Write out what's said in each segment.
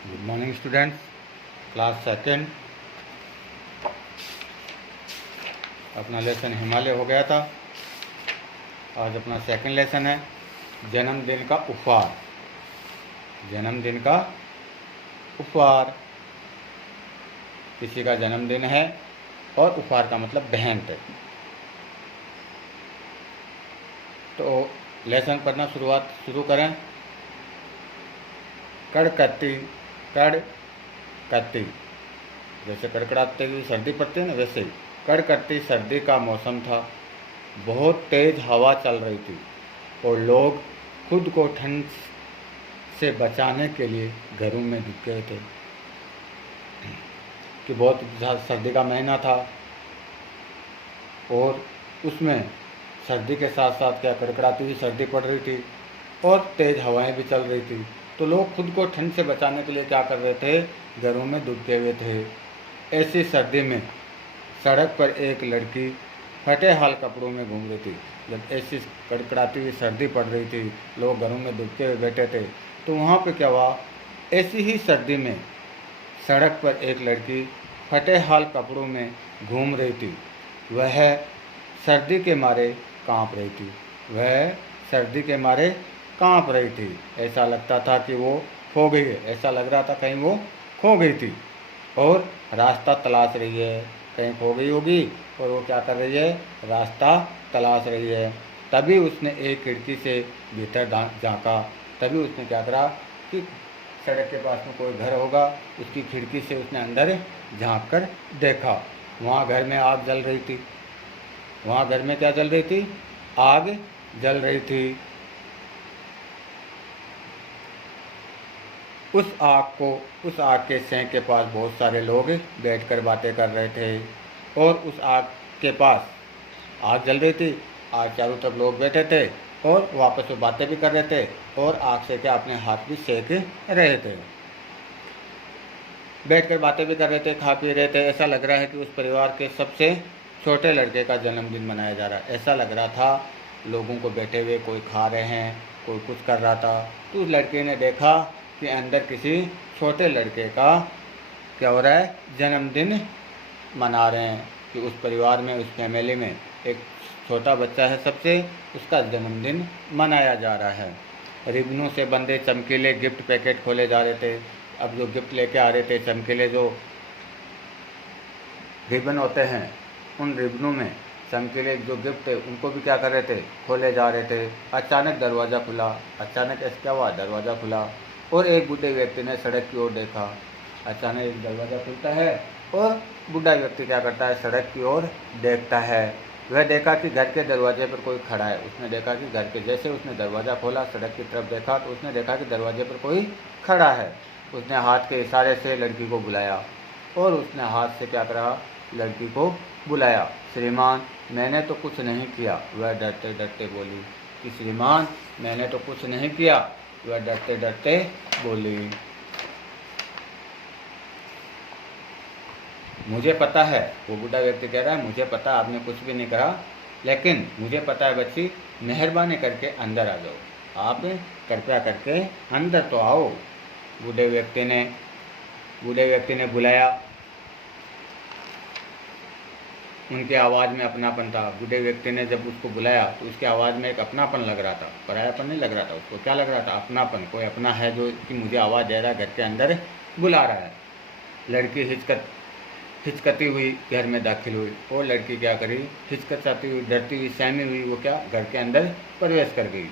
Good morning students, class second. अपना lesson Himalaya हो गया था। आज अपना सेकंड लेसन है जन्मदिन का उपहार। जन्मदिन का उपहार, किसी का जन्मदिन है और उपहार का मतलब भेंट। तो लेसन पढ़ना शुरू करें। कड़कती, कड़कती, जैसे कड़कड़ाते हुए सर्दी पड़ती है ना, वैसे ही कड़कती सर्दी का मौसम था। बहुत तेज हवा चल रही थी और लोग खुद को ठंड से बचाने के लिए घरों में घुस गए थे कि बहुत सर्दी का महीना था और उसमें सर्दी के साथ साथ क्या कड़कड़ाती हुई सर्दी पड़ रही थी और तेज़ हवाएं भी चल रही थी। तो लोग खुद को ठंड से बचाने के लिए क्या कर रहे थे, घरों में दुबके हुए थे। ऐसी सर्दी में सड़क पर एक लड़की फटे हाल कपड़ों में घूम रही थी। जब ऐसी कड़कड़ाती हुई सर्दी पड़ रही थी, लोग घरों में दुबके हुए बैठे थे, तो वहाँ पे क्या हुआ, ऐसी ही सर्दी में सड़क पर एक लड़की फटे हाल कपड़ों में घूम रही थी। वह सर्दी के मारे कांप रही थी। वह सर्दी के मारे कांप रही थी। ऐसा लगता था कि वो खो गई है। ऐसा लग रहा था कहीं वो खो गई थी और रास्ता तलाश रही है। कहीं खो गई होगी और वो क्या कर रही है, रास्ता तलाश रही है। तभी उसने एक खिड़की से भीतर झांका। तभी उसने क्या करा कि सड़क के पास में कोई घर होगा, उसकी खिड़की से उसने अंदर झांक कर देखा। वहाँ घर में आग जल रही थी। वहाँ घर में क्या जल रही थी, आग जल रही थी। उस आग के सेंक के पास बहुत सारे लोग बैठकर बातें कर रहे थे और उस आग के पास आग जल रही थी। आग चारों तरफ लोग बैठे थे और वापस में बातें भी कर रहे थे और आग से क्या अपने हाथ भी सेक रहे थे। बैठकर बातें भी कर रहे थे, खा पी रहे थे। ऐसा लग रहा है कि उस परिवार के सबसे छोटे लड़के का जन्मदिन मनाया जा रहा है। ऐसा लग रहा था लोगों को बैठे हुए, कोई खा रहे हैं, कोई कुछ कर रहा था। तो उस लड़के ने देखा कि अंदर किसी छोटे लड़के का क्या हो रहा है, जन्मदिन मना रहे हैं। कि उस परिवार में, उस फैमिली में एक छोटा बच्चा है, सबसे उसका जन्मदिन मनाया जा रहा है। रिबनों से बंधे चमकीले गिफ्ट पैकेट खोले जा रहे थे। अब जो गिफ्ट लेके आ रहे थे, चमकीले जो रिबन होते हैं, उन रिबनों में चमकीले जो गिफ्ट है उनको भी क्या कर रहे थे, खोले जा रहे थे। अचानक दरवाज़ा खुला। अचानक ऐसा क्या हुआ, दरवाज़ा खुला और एक बूढ़े व्यक्ति ने सड़क की ओर देखा। अचानक एक दरवाज़ा खुलता है और बूढ़ा व्यक्ति क्या करता है, सड़क की ओर देखता है। वह देखा कि घर के दरवाजे पर कोई खड़ा है। उसने देखा कि घर के, जैसे उसने दरवाज़ा खोला, सड़क की तरफ देखा तो उसने देखा कि दरवाजे पर कोई खड़ा है। उसने हाथ के इशारे से लड़की को बुलाया और उसने हाथ से क्या करा, लड़की को बुलाया। श्रीमान, मैंने तो कुछ नहीं किया, वह डरते डरते बोली। कि श्रीमान, मैंने तो कुछ नहीं किया, वह डरते डरते बोली। मुझे पता है, वो बूढ़ा व्यक्ति कह रहा है, मुझे पता आपने कुछ भी नहीं करा, लेकिन मुझे पता है बच्ची, मेहरबानी करके अंदर आ जाओ। आप कृपया करके अंदर तो आओ। बूढ़े व्यक्ति ने बुलाया। उनके आवाज़ में अपनापन था। बूढ़े व्यक्ति ने जब उसको बुलाया तो उसकी आवाज़ में एक अपनापन लग रहा था, परायापन नहीं लग रहा था। उसको क्या लग रहा था, अपनापन। कोई अपना है जो कि मुझे आवाज़ दे रहा है, घर के अंदर बुला रहा है। लड़की हिचकती हुई घर में दाखिल हुई और लड़की क्या करी, हिचकचाती हुई, डरती हुई, सहमी हुई, वो क्या घर के अंदर प्रवेश कर गई।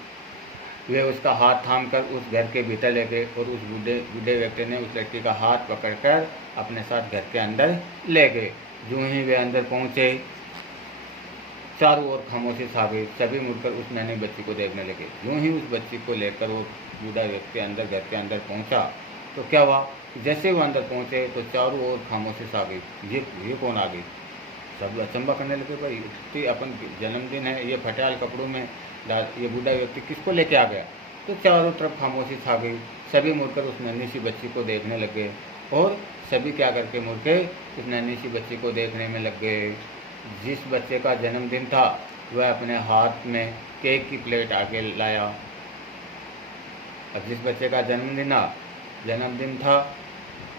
वे उसका हाथ थाम कर उस घर के भीतर ले गए और उस बूढ़े व्यक्ति ने उस लड़की का हाथ पकड़कर अपने साथ घर के अंदर ले गए। जो ही वे अंदर पहुंचे, चारों ओर खामोशी छा गई। सभी मुड़कर उस नन्ही बच्ची को देखने लगे। यूं ही उस बच्ची को लेकर वो बूढ़ा व्यक्ति घर के अंदर पहुंचा तो क्या हुआ, जैसे वो अंदर पहुंचे तो चारों ओर खामोशी छा गई। ये कौन आ गई। सब अचंबा करने लगे, भाई इतनी अपन जन्मदिन है, ये फटेहाल कपड़ों में ये बूढ़ा व्यक्ति किसको लेके आ गया। तो चारों तरफ खामोशी छा गई। सभी मुड़कर उस नन्ही सी बच्ची को देखने लगे और सभी क्या करके मुड़ के उस नन्ही सी बच्ची को देखने में लग गए। जिस बच्चे का जन्मदिन था वह अपने हाथ में केक की प्लेट आगे लाया। अब जिस बच्चे का जन्मदिन था जन्मदिन था,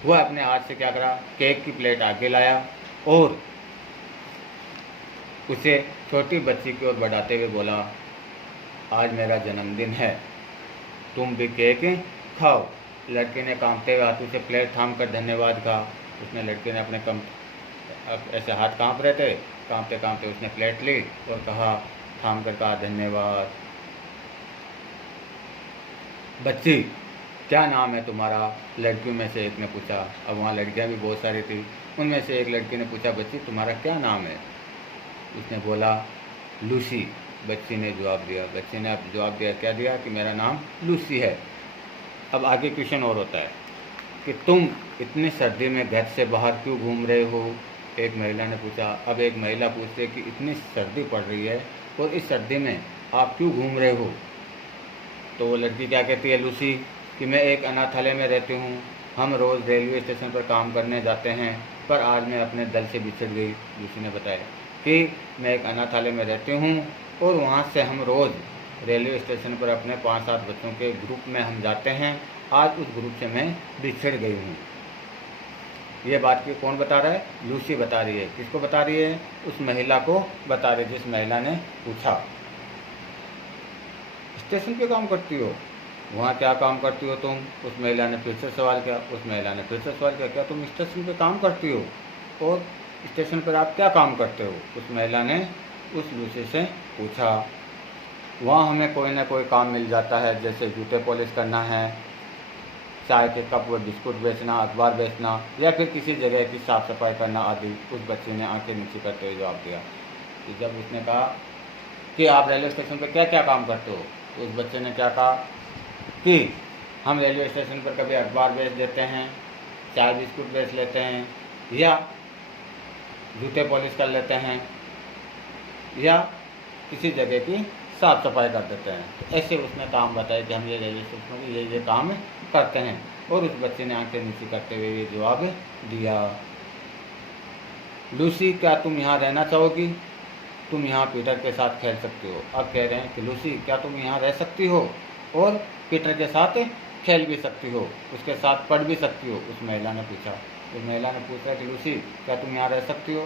वह अपने हाथ से क्या करा, केक की प्लेट आगे लाया और उसे छोटी बच्ची की ओर बढ़ाते हुए बोला, आज मेरा जन्मदिन है, तुम भी केक खाओ। लड़के ने कांपते हुए हाथों से प्लेट थाम कर धन्यवाद कहा। उसने लड़के ने अपने ऐसे हाथ कांप रहे थे, कांपते कांपते उसने प्लेट ली और कहा, थाम कर कहा, धन्यवाद। बच्ची, क्या नाम है तुम्हारा? लड़कियों में से एक ने पूछा। अब वहाँ लड़कियाँ भी बहुत सारी थी। उनमें से एक लड़की ने पूछा, बच्ची तुम्हारा क्या नाम है? उसने बोला, लूसी। बच्ची ने जवाब दिया। बच्ची ने अब जवाब दिया, क्या दिया? कि मेरा नाम लूसी है। अब आगे क्वेश्चन और होता है कि तुम इतनी सर्दी में घर से बाहर क्यों घूम रहे हो? एक महिला ने पूछा। अब एक महिला पूछती है कि इतनी सर्दी पड़ रही है और इस सर्दी में आप क्यों घूम रहे हो? तो वो लड़की क्या कहती है, लूसी, कि मैं एक अनाथालय में रहती हूँ, हम रोज़ रेलवे स्टेशन पर काम करने जाते हैं, पर आज मैं अपने दल से बिछड़ गई। लूसी ने बताया कि मैं एक अनाथालय में रहती हूँ और वहाँ से हम रोज़ रेलवे स्टेशन पर अपने 5-7 बच्चों के ग्रुप में हम जाते हैं, आज उस ग्रुप से मैं बिछड़ गई हूँ। ये बात की कौन बता रहा है? लूसी बता रही है। किसको बता रही है? उस महिला को बता रही है जिस महिला ने पूछा। स्टेशन पे काम करती हो, वहाँ क्या काम करती हो तुम? उस महिला ने फिर से सवाल किया। उस महिला ने फिर से सवाल किया, क्या तुम स्टेशन पे काम करती हो और स्टेशन पर आप क्या काम करते हो? उस महिला ने उस लूसी से पूछा। वहाँ हमें कोई ना कोई काम मिल जाता है, जैसे जूते पॉलिश करना है, चाय के कप व बिस्कुट बेचना, अखबार बेचना या फिर किसी जगह की साफ़ सफाई करना आदि। उस बच्चे ने आंखें नीचे करते हुए जवाब दिया। कि जब उसने कहा कि आप रेलवे स्टेशन पर क्या क्या काम करते हो, तो उस बच्चे ने क्या कहा कि हम रेलवे स्टेशन पर कभी अखबार बेच देते हैं, चाय बिस्कुट बेच लेते हैं, या जूते पॉलिश कर लेते हैं, या किसी जगह की साफ़ सफाई कर देते हैं। तो ऐसे उसने काम बताया कि हम ये रेलवे स्टेशन में ये काम करते हैं। और उस बच्चे ने आंखें नीची करते हुए ये जवाब दिया। लूसी, क्या तुम यहाँ रहना चाहोगी? तुम यहाँ पीटर के साथ खेल सकती हो। अब कह रहे हैं कि लूसी, क्या तुम यहाँ रह सकती हो और पीटर के साथ खेल भी सकती हो, उसके साथ पढ़ भी सकती हो? उस महिला ने पूछा। उस महिला ने पूछा कि लूसी, क्या तुम यहाँ रह सकती हो,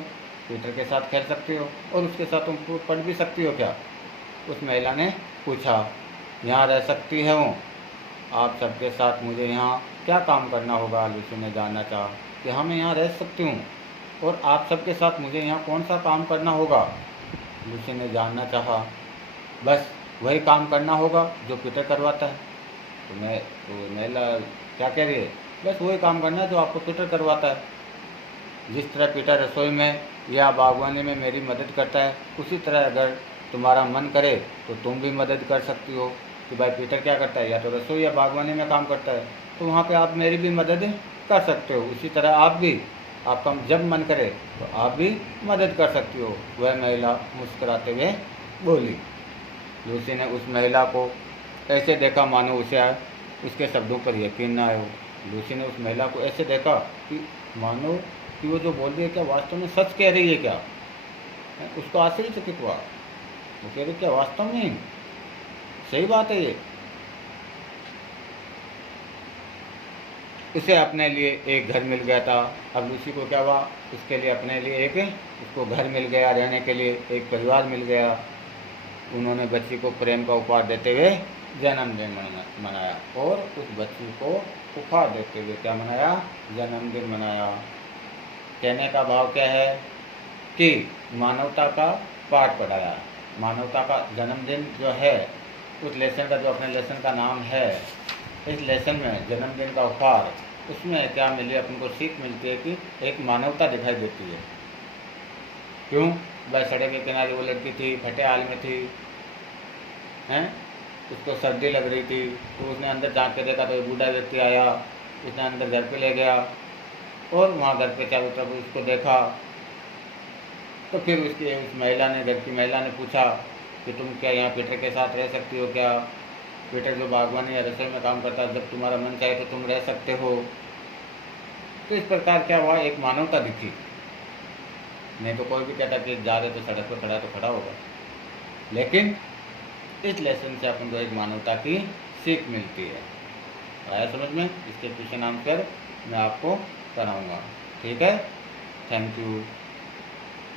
पीटर के साथ खेल सकती हो और उसके साथ तुम पढ़ भी सकती हो क्या? उस महिला ने पूछा। यहाँ रह सकती है हूँ। आप सबके साथ मुझे यहाँ क्या काम करना होगा? लूसी ने जानना चाहा। कि हाँ, मैं यहाँ रह सकती हूँ और आप सबके साथ मुझे यहाँ कौन सा काम करना होगा? लूसी ने जानना चाहा। बस वही काम करना होगा जो पीटर करवाता है। तो महिला क्या कह रही है? बस वही काम करना है जो आपको पीटर करवाता है। जिस तरह पीटर रसोई में या बागवानी में मेरी मदद करता है, उसी तरह अगर तुम्हारा मन करे तो तुम भी मदद कर सकती हो। कि भाई पीटर क्या करता है, या तो रसोई या बागवानी में काम करता है, तो वहाँ पे आप मेरी भी मदद कर सकते हो। उसी तरह आप भी, आपका जब मन करे तो आप भी मदद कर सकती हो। वह महिला मुस्कुराते हुए बोली। लूसी ने उस महिला को ऐसे देखा मानो उसे उसके शब्दों पर यकीन न आया हो। लूसी ने उस महिला को ऐसे देखा कि मानो कि वो जो बोल रही है क्या वास्तव में सच कह रही है क्या? उसको आश्चर्यचकित हुआ। वो कह रही क्या वास्तव में सही बात है ये? उसे अपने लिए एक घर मिल गया था। अब लूसी को क्या हुआ? उसके लिए अपने लिए उसको घर मिल गया, रहने के लिए एक परिवार मिल गया। उन्होंने बच्ची को प्रेम का उपहार देते हुए जन्मदिन मनाया और उस बच्ची को उपहार देते हुए क्या मनाया? जन्मदिन मनाया। कहने का भाव क्या है कि मानवता का पाठ पढ़ाया। मानवता का जन्मदिन जो है, उस लेसन का जो अपने लेसन का नाम है, इस लेसन में जन्मदिन का उपहार, उसमें क्या मिली? अपन को सीख मिलती है कि एक मानवता दिखाई देती है। क्यों? भाई सड़क के किनारे वो लड़की थी, फटे हाल में थी, हैं, उसको सर्दी लग रही थी, तो उसने अंदर झाँक के देखा तो एक बूढ़ा व्यक्ति आया, उसने अंदर घर पे ले गया और वहाँ घर पे चारों तरफ उसको देखा। तो फिर उस महिला ने, घर की महिला ने पूछा कि तुम क्या यहाँ पीटर के साथ रह सकती हो क्या? पीटर जो बागवानी या रसोई में काम करता है, जब तुम्हारा मन चाहे तो तुम रह सकते हो। तो इस प्रकार क्या हुआ? एक मानवता दिखी। नहीं तो कोई भी कहता कि जा रहे तो सड़क पर खड़ा तो खड़ा होगा। लेकिन इस लेसन से अपन को एक मानवता की सीख मिलती है। आया समझ में? इसके क्वेश्चन आंसर मैं आपको कराऊंगा। ठीक है, थैंक यू।